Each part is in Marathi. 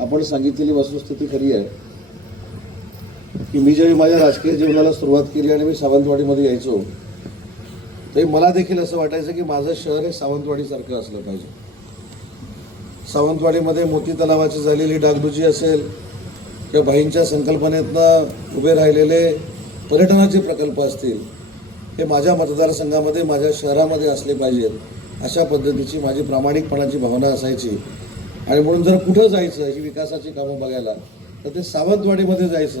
आपण सांगितलेली वस्तुस्थिती खरी आहे. की मी ज्यावेळी माझ्या राजकीय जीवनाला सुरुवात केली आणि मी सावंतवाडीमध्ये यायचो ते मला देखील असं वाटायचं की माझं शहर हे सावंतवाडीसारखं असलं पाहिजे. सावंतवाडीमध्ये मोती तलावाची झालेली डागडुजी असेल किंवा भाईंच्या संकल्पनेतनं उभे राहिलेले पर्यटनाचे प्रकल्प असतील हे माझ्या मतदारसंघामध्ये माझ्या शहरामध्ये असले पाहिजेत अशा पद्धतीची माझी प्रामाणिकपणाची भावना असायची. आणि म्हणून जर कुठं जायचं ही विकासाची कामं बघायला तर ते सावंतवाडीमध्ये जायचं.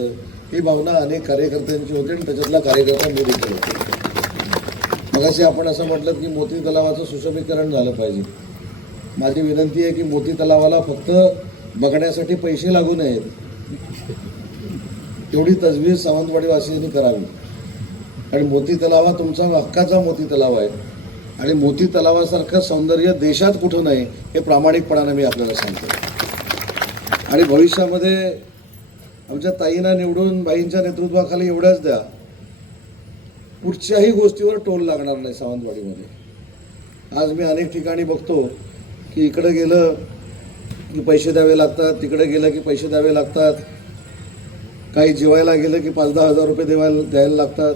ही भावना अनेक कार्यकर्त्यांची होती आणि त्याच्यातला कार्यकर्ता मी देखील होतो. मगाशी आपण असं म्हटलं की मोती तलावाचं सुशमीकरण झालं पाहिजे. माझी विनंती आहे की मोती तलावाला फक्त बघण्यासाठी पैसे लागू नयेत. तेवढी तजवीज सावंतवाडीवासियांनी करावी. आणि मोती तलाव हा तुमचा हक्काचा मोती तलाव आहे. आणि मोती तलावासारखं सौंदर्य देशात कुठं नाही हे प्रामाणिकपणाने मी आपल्याला सांगतो. आणि भविष्यामध्ये आमच्या ताईंना निवडून बाईंच्या नेतृत्वाखाली एवढ्याच द्या. कुठच्याही गोष्टीवर टोल लागणार नाही सावंतवाडीमध्ये. आज मी अनेक ठिकाणी बघतो की इकडं गेलं की पैसे द्यावे लागतात तिकडे गेलं की पैसे द्यावे लागतात. काही जेवायला गेलं की पाच दहा हजार रुपये देवायला द्यायला लागतात.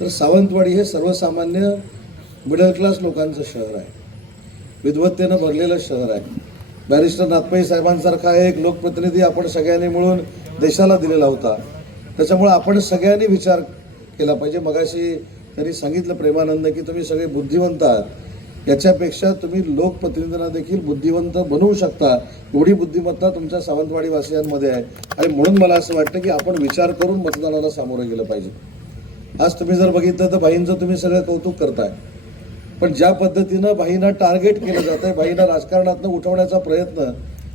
तर सावंतवाडी हे सर्वसामान्य मिडल क्लास लोकांचं शहर आहे. विद्वत्तेनं भरलेलं शहर आहे. बॅरिस्टर नाथपाई साहेबांसारखा एक लोकप्रतिनिधी आपण सगळ्यांनी मिळून देशाला दिलेला होता. त्याच्यामुळे आपण सगळ्यांनी विचार केला पाहिजे. मगाशी त्यांनी सांगितलं प्रेमानंद की तुम्ही सगळे बुद्धिवंत आहात. याच्यापेक्षा तुम्ही लोकप्रतिनिधींना देखील बुद्धिवंत बनवू शकता. एवढी बुद्धिमत्ता तुमच्या सावंतवाडी वासियांमध्ये आहे. आणि म्हणून मला असं वाटतं की आपण विचार करून मतदानाला सामोरं गेलं पाहिजे. आज तुम्ही जर बघितलं तर भाईंचं तुम्ही सगळं कौतुक करताय. पण ज्या पद्धतीनं भाईंना टार्गेट केलं जात आहे भाईंना राजकारणातनं उठवण्याचा प्रयत्न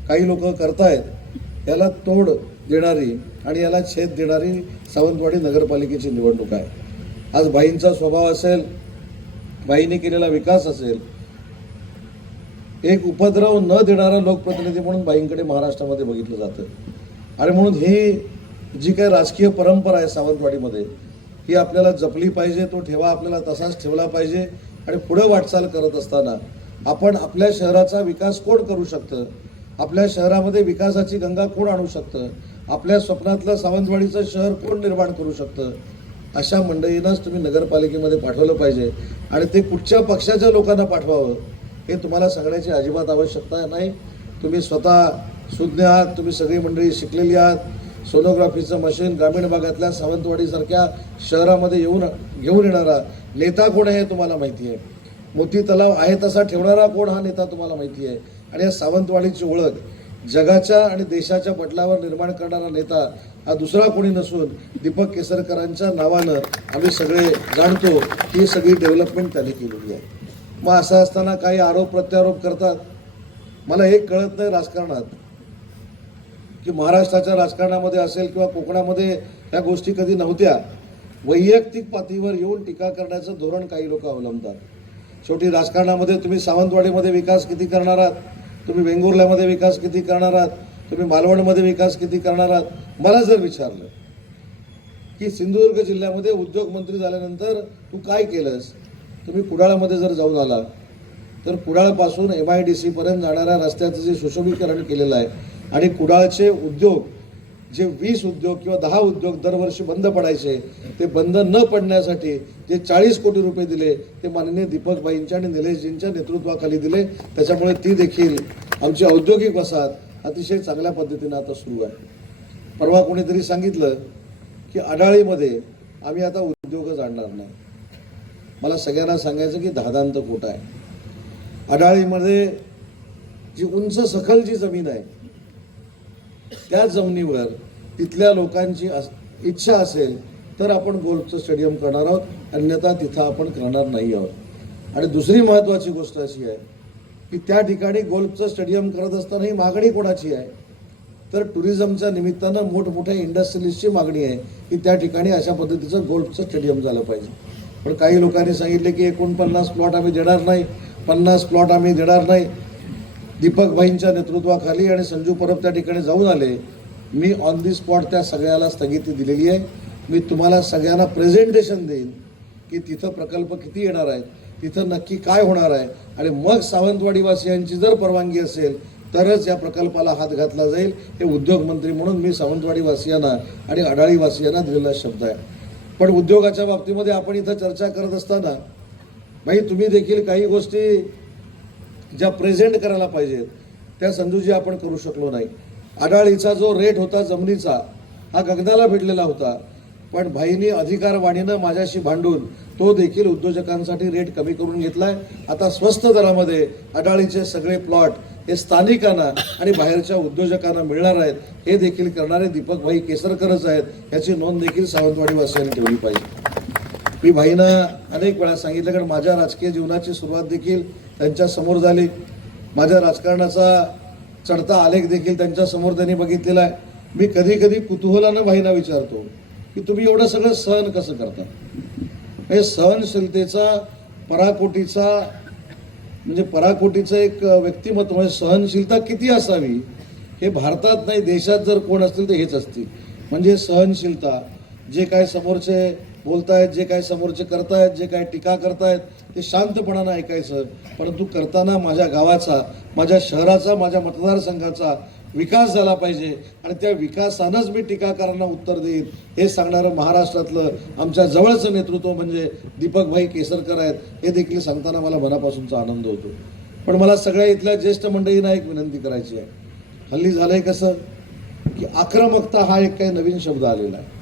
काही लोक करतायत याला तोड देणारी आणि याला छेद देणारी सावंतवाडी नगरपालिकेची निवडणूक आहे. आज भाईंचा स्वभाव असेल भाईने केलेला विकास असेल एक उपद्रव न देणारा लोकप्रतिनिधी म्हणून बाईंकडे महाराष्ट्रामध्ये बघितलं जातं. आणि म्हणून ही जी काही राजकीय परंपरा आहे सावंतवाडीमध्ये ही आपल्याला जपली पाहिजे तो ठेवा आपल्याला तसाच ठेवला पाहिजे. आणि पुढे वाटचाल करत असताना आपण आपल्या शहराचा विकास कोण करू शकतं? आपल्या शहरामध्ये विकासाची गंगा कोण आणू शकतं? आपल्या स्वप्नातलं सावंतवाडीचं शहर कोण निर्माण करू शकतं? अशा मंडळींनाच तुम्ही नगरपालिकेमध्ये पाठवलं पाहिजे. आणि ते कुठच्या पक्षाच्या लोकांना पाठवावं हे तुम्हाला सांगण्याची अजिबात आवश्यकता नाही. तुम्ही स्वतः सुज्ञ आहात तुम्ही सगळी मंडळी शिकलेली आहात. सोनोग्राफीचं मशीन ग्रामीण भागातल्या सावंतवाडीसारख्या शहरामध्ये येऊन घेऊन येणारा नेता कोण आहे हे तुम्हाला माहिती आहे. मोती तलाव आहे तसा ठेवणारा कोण हा नेता तुम्हाला माहिती आहे. आणि या सावंतवाडीची ओळख जगाच्या आणि देशाच्या पटलावर निर्माण करणारा नेता हा दुसरा कोणी नसून दीपक केसरकरांच्या नावानं आम्ही सगळे जाणतो ही सगळी डेव्हलपमेंट त्यांनी केलेली आहे. मग असं असताना काही आरोप प्रत्यारोप करतात? मला एक कळत नाही राजकारणात. की महाराष्ट्राच्या राजकारणामध्ये असेल किंवा कोकणामध्ये ह्या गोष्टी कधी नव्हत्या वैयक्तिक पातळीवर येऊन टीका करण्याचं धोरण काही लोक अवलंबतात. शेवटी राजकारणामध्ये तुम्ही सावंतवाडीमध्ये विकास किती करणार आहात? तुम्ही वेंगुर्ल्यामध्ये विकास किती करणार आहात? तुम्ही मालवणमध्ये विकास किती करणार आहात? मला जर विचारलं की सिंधुदुर्ग जिल्ह्यामध्ये उद्योगमंत्री झाल्यानंतर तू काय केलंस? तुम्ही कुडाळमध्ये जर जाऊन आला तर कुडाळपासून एम आय डी सीपर्यंत जाणाऱ्या रस्त्याचं जे सुशोभीकरण केलेलं आहे आणि कुडाळचे उद्योग जे वीस उद्योग किंवा दहा उद्योग दरवर्षी बंद पडायचे ते बंद न पडण्यासाठी जे चाळीस कोटी रुपये दिले ते माननीय दीपकबाईंच्या आणि निलेशजींच्या नेतृत्वाखाली दिले. त्याच्यामुळे ती देखील आमची औद्योगिक वसाहत अतिशय चांगल्या पद्धतीनं आता सुरू आहे. परवा कोणीतरी सांगितलं की अडाळीमध्ये आम्ही आता उद्योगच आणणार नाही. मला सगळ्यांना सांगायचं की धादांत खोटा आहे. अडाळीमध्ये जी उंच सखल जी जमीन आहे त्या जमिनीवर तिथल्या लोकांची अस- इच्छा असेल तर आपण गोल्फचं स्टेडियम करणार आहोत. अन्यथा तिथं आपण करणार नाही आहोत. आणि दुसरी महत्त्वाची गोष्ट अशी आहे की त्या ठिकाणी गोल्फचं स्टेडियम करत असताना ही मागणी कोणाची आहे? तर टुरिझमच्या निमित्तानं मोठमोठ्या इंडस्ट्रियलिस्टची मागणी आहे की त्या ठिकाणी अशा पद्धतीचं गोल्फचं स्टेडियम झालं पाहिजे. पण काही लोकांनी सांगितले की एकोणपन्नास प्लॉट आम्ही देणार नाही. पन्नास प्लॉट आम्ही देणार नाही. दीपकभाईंच्या नेतृत्वाखाली आणि संजू परब त्या ठिकाणी जाऊन आले. मी ऑन दी स्पॉट त्या सगळ्याला स्थगिती दिलेली आहे. मी तुम्हाला सगळ्यांना प्रेझेंटेशन देईन की तिथं प्रकल्प किती येणार आहेत तिथं नक्की काय होणार आहे आणि मग सावंतवाडीवासियांची जर परवानगी असेल तरच या प्रकल्पाला हात घातला जाईल. हे उद्योगमंत्री म्हणून मी सावंतवाडीवासियांना आणि अडाळीवासियांना दिलेला शब्द आहे. पण उद्योगाच्या बाबतीमध्ये आपण इथं चर्चा करत असताना भाई तुम्ही देखील काही गोष्टी ज्या प्रेझेंट करायला पाहिजेत त्या संजूजी आपण करू शकलो नाही. आडाळीचा जो रेट होता जमिनीचा हा गगनाला भिडलेला होता. पण भाईनी अधिकारवाणीनं माझ्याशी भांडून तो देखील उद्योजकांसाठी रेट कमी करून घेतलाय. आता स्वस्त दरामध्ये अडाळीचे सगळे प्लॉट हे स्थानिकांना आणि बाहेरच्या उद्योजकांना मिळणार आहेत. हे देखील करणारे दीपक भाई केसरकरच आहेत. याची नोंद देखील सावंतवाडी वासियांनी ठेवली पाहिजे. मी भाईंना अनेक वेळा सांगितलं कारण माझ्या राजकीय जीवनाची सुरुवात देखील त्यांच्यासमोर झाली. माझ्या राजकारणाचा चढता आलेख देखील त्यांच्यासमोर त्यांनी बघितलेला आहे. मी कधी कधी कुतूहलानं भाईना विचारतो की तुम्ही एवढं सगळं सहन कसं करता? हे सहनशीलतेचा पराकोटीचा म्हणजे पराकोटीचं एक व्यक्तिमत्व म्हणजे सहनशीलता किती असावी हे भारतात नाही देशात जर कोण असतील तर हेच असतील. म्हणजे सहनशीलता जे काय समोरचे बोलतायत जे काय समोरचे करतायत जे काय टीका करतायत ते शांतपणानं ऐकायचं. परंतु करताना माझ्या गावाचा माझ्या शहराचा माझ्या मतदारसंघाचा विकास झाला पाहिजे आणि त्या विकासानंच मी टीकाकारांना उत्तर देईन हे सांगणारं महाराष्ट्रातलं आमच्या जवळचं नेतृत्व म्हणजे दीपकभाई केसरकर आहेत हे देखील सांगताना मला मनापासूनचा आनंद होतो. पण मला सगळ्या इथल्या ज्येष्ठ मंडळींना एक विनंती करायची आहे. हल्ली झालंय कसं की आक्रमकता हा एक काही नवीन शब्द आलेला आहे.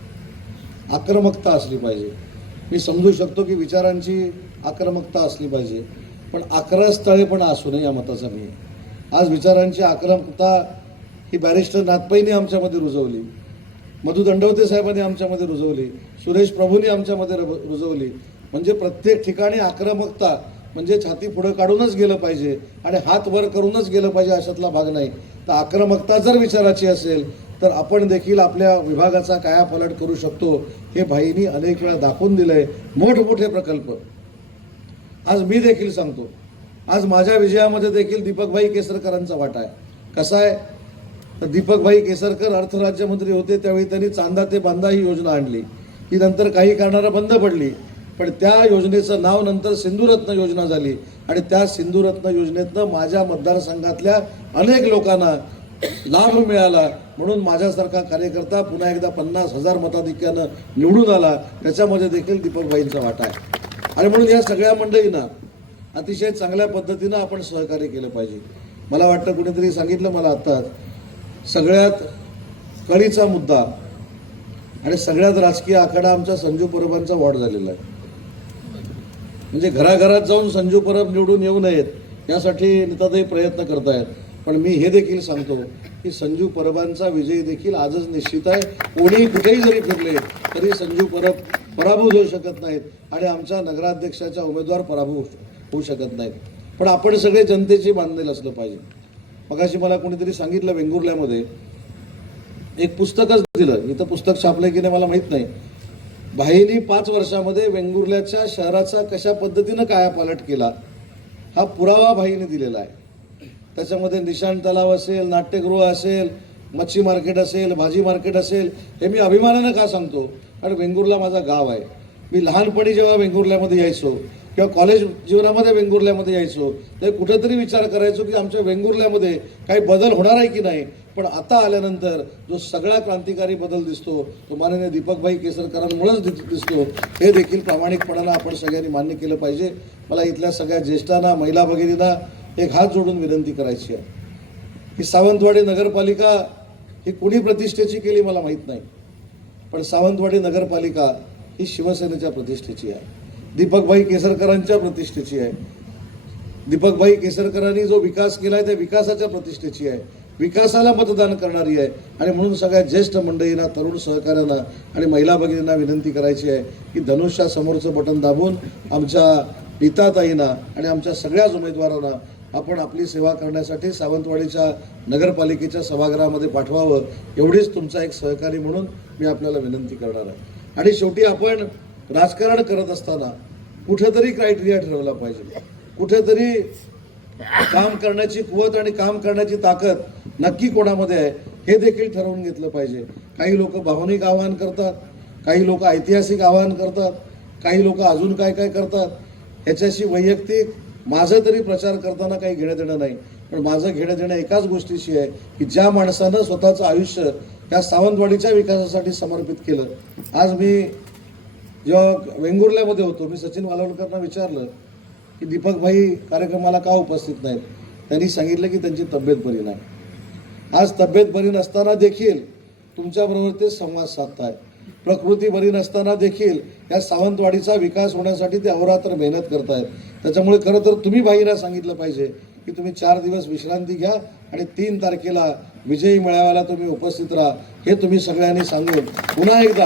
आक्रमकता असली पाहिजे. मी समजू शकतो की विचारांची आक्रमकता असली पाहिजे पण आक्रस्थळेपणा असू नये या मताचा मी. आज विचारांची आक्रमकता ही बॅरिस्टर नाथपाईंनी आमच्यामध्ये रुजवली मधु दंडवते साहेबांनी आमच्यामध्ये रुजवली सुरेश प्रभूंनी आमच्यामध्ये रब- रुजवली. म्हणजे प्रत्येक ठिकाणी आक्रमकता म्हणजे छाती पुढं काढूनच गेलं पाहिजे आणि हात वर करूनच गेलं पाहिजे अशातला भाग नाही. तर आक्रमकता जर विचाराची असेल तर आपण देखील आपल्या विभागाचा कायापालट करू शकतो हे भाईनी अनेक वेळा दाखवून दिलंय. मोठमोठे प्रकल्प. आज मी देखील सांगतो. आज माझ्या विजयामध्ये देखील दीपकभाई केसरकरांचा वाटा आहे. कसा आहे? तर दीपकभाई केसरकर अर्थराज्यमंत्री होते त्यावेळी त्यांनी चांदा ते बांधा ही योजना आणली. ही नंतर काही कारणानं बंद पडली. पण त्या योजनेचं नाव नंतर सिंधुरत्न योजना झाली. आणि त्या सिंधुरत्न योजनेतनं माझ्या मतदारसंघातल्या अनेक लोकांना लाभ मिळाला. म्हणून माझ्यासारखा कार्यकर्ता पुन्हा एकदा पन्नास हजार मताधिक्यानं निवडून आला त्याच्यामध्ये देखील दीपकबाईंचा वाटा आहे. आणि म्हणून या सगळ्या मंडळींना अतिशय चांगल्या पद्धतीनं आपण सहकार्य केलं पाहिजे. मला वाटतं कुणीतरी सांगितलं मला आत्ताच सगळ्यात कळीचा मुद्दा आणि सगळ्यात राजकीय आखाडा आमचा संजू परबांचा वाढ झालेला आहे. म्हणजे घराघरात जाऊन संजू परब निवडून येऊ नयेत यासाठी निताताई प्रयत्न करतायत. पण मी हे देखील सांगतो की संजू परबांचा विजय देखील आजच निश्चित आहे. कोणी कुठेही जरी फिरले तरी संजू परब पराभूत होऊ शकत नाहीत. आणि आमच्या नगराध्यक्षाचा उमेदवार पराभूत होऊ शकत नाहीत. पण आपण सगळे जनतेची बांधलेलं असलं पाहिजे. मगाशी मला कोणीतरी सांगितलं वेंगुर्ल्यामध्ये. एक पुस्तकच दिलं. इथं पुस्तक छापलंय की नाही मला माहीत नाही. भाईनी पाच वर्षामध्ये वेंगुर्ल्याच्या शहराचा कशा पद्धतीनं कायापालट केला हा पुरावा भाईने दिलेला आहे. त्याच्यामध्ये निशाण तलाव असेल नाट्यगृह असेल मच्छी मार्केट असेल भाजी मार्केट असेल हे मी अभिमानानं का सांगतो? कारण वेंगुर्ला माझा गाव आहे. मी लहानपणी जेव्हा वेंगुर्ल्यामध्ये यायचो किंवा कॉलेज जीवनामध्ये वेंगुर्ल्यामध्ये यायचो तर कुठेतरी विचार करायचो की आमच्या वेंगुर्ल्यामध्ये काही बदल होणार आहे की नाही? पण आता आल्यानंतर जो सगळा क्रांतिकारी बदल दिसतो तो माननीय दीपकभाई केसरकरांमुळेच दिसतो. हे देखील प्रामाणिकपणानं आपण सगळ्यांनी मान्य केलं पाहिजे. मला इथल्या सगळ्या ज्येष्ठांना महिला भगिनींना एक हात जोडून विनंती करायची आहे. ही सावंतवाडी नगरपालिका ही कुणी प्रतिष्ठेची केली मला माहीत नाही. पण सावंतवाडी नगरपालिका ही शिवसेनेच्या प्रतिष्ठेची आहे. दीपकभाई केसरकरांच्या प्रतिष्ठेची आहे. दीपकभाई केसरकरांनी जो विकास केला आहे त्या विकासाच्या प्रतिष्ठेची आहे. विकासाला मतदान करणारी आहे. आणि म्हणून सगळ्या ज्येष्ठ मंडळींना तरुण सहकाऱ्यांना आणि महिला भगिनींना विनंती करायची आहे की धनुष्या समोरचं बटन दाबून आमच्या पिताताईंना आणि आमच्या सगळ्याच उमेदवारांना आपण आपली सेवा करण्यासाठी सावंतवाडीच्या नगरपालिकेच्या सभागृहामध्ये पाठवावं एवढीच तुमचा एक सहकारी म्हणून मी आपल्याला विनंती करणार आहे. आणि शेवटी आपण राजकारण करत असताना कुठेतरी क्रायटेरिया ठरवला पाहिजे. कुठेतरी काम करण्याची कुवत आणि काम करण्याची ताकद नक्की कोणामध्ये आहे हे देखील ठरवून घेतलं पाहिजे. काही लोक भावनिक आवाहन करतात काही लोक ऐतिहासिक आवाहन करतात काही लोक अजून काय काय करतात ह्याच्याशी वैयक्तिक माझं तरी प्रचार करताना काही घेणं देणं नाही. पण माझं घेणं देणं एकाच गोष्टीशी आहे की ज्या माणसानं स्वतःचं आयुष्य या सावंतवाडीच्या विकासासाठी समर्पित केलं. आज मी जेव्हा वेंगुर्ल्यामध्ये होतो मी सचिन वालवणकरना विचारलं की दीपक भाई कार्यक्रमाला का उपस्थित नाहीत? त्यांनी सांगितलं की त्यांची तब्येत बरी नाही. आज तब्येत बरी नसताना देखील तुमच्याबरोबर ते संवाद साधताय. प्रकृती बरी नसताना देखील या सावंतवाडीचा विकास होण्यासाठी ते अहोरात्र मेहनत करतायत. त्याच्यामुळे खरं तर तुम्ही भाईला सांगितलं पाहिजे की तुम्ही चार दिवस विश्रांती घ्या आणि तीन तारखेला विजयी मेळाव्याला तुम्ही उपस्थित राहा. हे तुम्ही सगळ्यांनी सांगून पुन्हा एकदा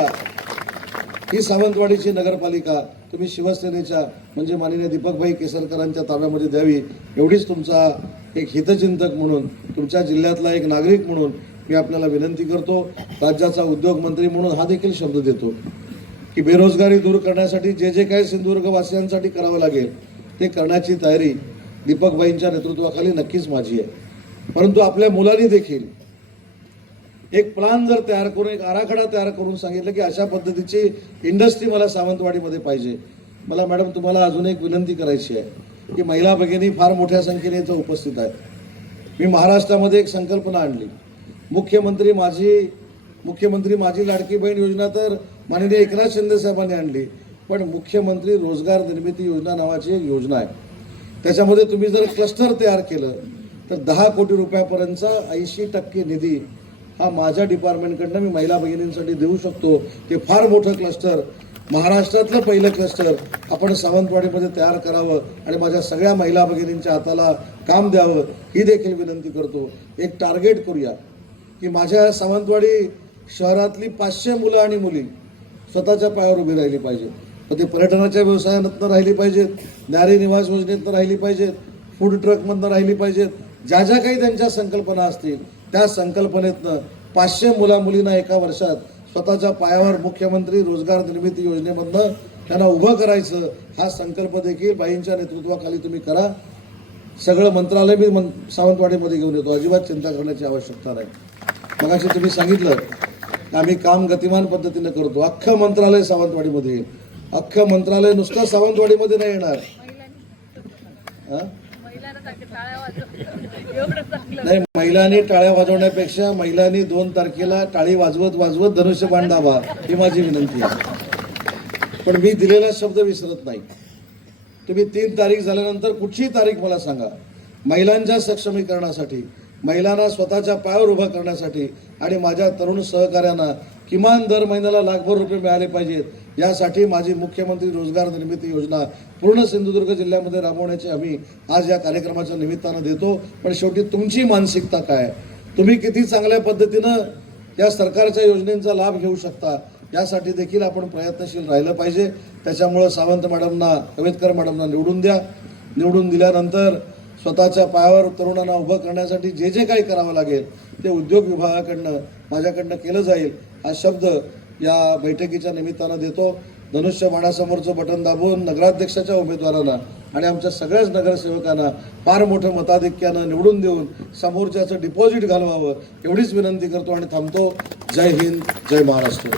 ही सावंतवाडीची नगरपालिका तुम्ही शिवसेनेच्या म्हणजे माननीय दीपकभाई केसरकरांच्या ताब्यामध्ये द्यावी. एवढीच तुमचा एक हितचिंतक म्हणून तुमच्या जिल्ह्यातला एक नागरिक म्हणून मी आपल्याला विनंती करतो. राज्याचा उद्योग मंत्री म्हणून हा देखील शब्द देतो की बेरोजगारी दूर करण्यासाठी जे जे काही सिंधुदुर्गवासियांसाठी करावं लागेल ते करण्याची तयारी दीपकबाईंच्या नेतृत्वाखाली नक्कीच माझी आहे. परंतु आपल्या मुलांनी देखील एक प्लान जर तयार करून एक आराखडा तयार करून सांगितलं की अशा पद्धतीची इंडस्ट्री मला सावंतवाडीमध्ये पाहिजे. मला मॅडम तुम्हाला अजून एक विनंती करायची आहे की महिला भगिनी फार मोठ्या संख्येने इथं उपस्थित आहेत. मी महाराष्ट्रामध्ये एक संकल्पना आणली. मुख्यमंत्री माझी मुख्यमंत्री माझी लाडकी बहीण योजना तर माननीय एकनाथ शिंदे साहेबांनी आणली. पण मुख्यमंत्री रोजगार निर्मिती योजना नावाची एक योजना आहे. त्याच्यामध्ये तुम्ही जर क्लस्टर तयार केलं तर दहा कोटी रुपयापर्यंतचा ऐंशी टक्के निधी हा माझ्या डिपार्टमेंटकडनं मी महिला भगिनींसाठी देऊ शकतो. ते फार मोठं क्लस्टर महाराष्ट्रातलं पहिलं क्लस्टर आपण सावंतवाडीमध्ये तयार करावं आणि माझ्या सगळ्या महिला भगिनींच्या हाताला काम द्यावं ही देखील विनंती करतो. एक टार्गेट करूया की माझ्या सावंतवाडी शहरातली पाचशे मुलं आणि मुली स्वतःच्या पायावर उभी राहिली पाहिजे तर ते पर्यटनाच्या व्यवसायानंतर राहिली पाहिजेत. नारी निवास योजनेतनं राहिली पाहिजेत. फूड ट्रकमधनं राहिली पाहिजेत. ज्या ज्या काही त्यांच्या संकल्पना असतील त्या संकल्पनेतनं पाचशे मुलामुलींना एका वर्षात स्वतःच्या पायावर मुख्यमंत्री रोजगार निर्मिती योजनेमधनं त्यांना उभं करायचं हा संकल्प देखील बाईंच्या नेतृत्वाखाली तुम्ही करा. सगळं मंत्रालय मी मन सावंतवाडीमध्ये घेऊन येतो. अजिबात चिंता करण्याची आवश्यकता नाही. मगाशी तुम्ही सांगितलं की आम्ही काम गतिमान पद्धतीनं करतो. अख्खं मंत्रालय सावंतवाडीमध्ये येईल. अख्खं मंत्रालय नुसतं सावंतवाडीमध्ये नाही येणार. हा? नाही महिलांनी टाळ्या वाजवण्यापेक्षा महिलांनी दोन तारखेला टाळी वाजवत वाजवत धनुष्य बांधावा ही माझी विनंती आहे. पण मी दिलेला शब्द विसरत नाही. तुम्ही तीन तारीख झाल्यानंतर कुठची तारीख मला सांगा? महिलांच्या सक्षमीकरणासाठी. महिलांना स्वतःच्या पायावर उभं करण्यासाठी आणि माझ्या तरुण सहकाऱ्यांना किमान दर महिन्याला लाखभर रुपये मिळाले पाहिजेत. यासाठी माझी मुख्यमंत्री रोजगार निर्मिती योजना पूर्ण सिंधुदुर्ग जिल्ह्यामध्ये राबवण्याची आम्ही आज या कार्यक्रमाच्या निमित्तानं देतो. पण शेवटी तुमची मानसिकता काय? तुम्ही किती चांगल्या पद्धतीनं या सरकारच्या योजनेचा लाभ घेऊ शकता? यासाठी देखील आपण प्रयत्नशील राहिलं पाहिजे. त्याच्यामुळं सावंत मॅडमना कवेतकर मॅडमना निवडून द्या. निवडून दिल्यानंतर स्वतःच्या पायावर तरुणांना उभं करण्यासाठी जे जे काही करावं लागेल ते उद्योग विभागाकडनं माझ्याकडनं केलं जाईल हा शब्द या बैठकीच्या निमित्तानं देतो. धनुष्य बाणासमोरचं बटन दाबून नगराध्यक्षाच्या उमेदवारांना आणि आमच्या सगळ्याच नगरसेवकांना फार मोठं मताधिक्यानं निवडून देऊन समोरच्याचं डिपॉझिट घालवावं एवढीच विनंती करतो आणि थांबतो. जय हिंद जय महाराष्ट्र.